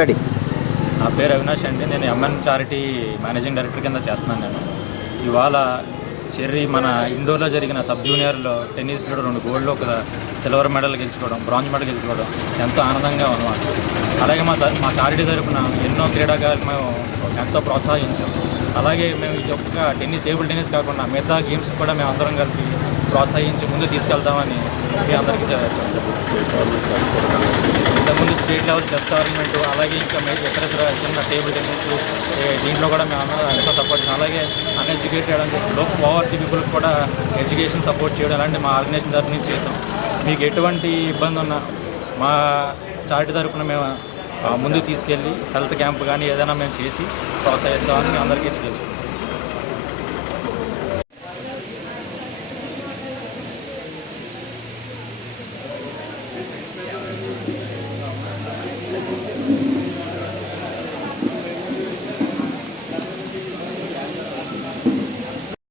Ready. నా పేరు అవినాష్ అండి. నేను ఎంఎన్ చారిటీ మేనేజింగ్ డైరెక్టర్ కింద చేస్తున్నాను. నేను ఇవాళ చెర్రీ మన ఇండోర్లో జరిగిన సబ్ జూనియర్లో టెన్నిస్లో 2 గోల్డ్, 1 సిల్వర్ మెడల్ గెలుచుకోవడం, బ్రాంజ్ మెడల్ గెలుచుకోవడం ఎంతో ఆనందంగా ఉన్నమాట. అలాగే మా చారిటీ తరపున ఎన్నో క్రీడాకారులు మేము ఎంతో ప్రోత్సహించాం. అలాగే మేము ఈ యొక్క టేబుల్ టెన్నిస్ కాకుండా మిగతా గేమ్స్ కూడా మేము అందరం కలిపి ప్రోత్సహించి ముందు తీసుకెళ్తామని మీ అందరికీ చెప్తాం. ఇంతకుముందు స్టేట్ లెవెల్ చెస్ టోర్నమెంట్, అలాగే ఇంకా ఇతర చిన్న టేబుల్ టెన్నిస్ దీంట్లో కూడా మేము అందరం ఎంతో సపోర్ట్ చేస్తాం. అలాగే అన్ఎడ్యుకేటెడ్ అని లో పవర్టీ పీపుల్కి కూడా ఎడ్యుకేషన్ సపోర్ట్ చేయడం అలాంటి మా ఆర్గనైజేషన్ తరఫు నుంచి చేసాం. మీకు ఎటువంటి ఇబ్బంది ఉన్నా మా చారిటీ తరఫున మేము ముందుకు తీసుకెళ్ళి హెల్త్ క్యాంప్ కానీ ఏదైనా మేము చేసి ప్రోత్సహిస్తామని మీ అందరికీ తెలుసుకుంటాం.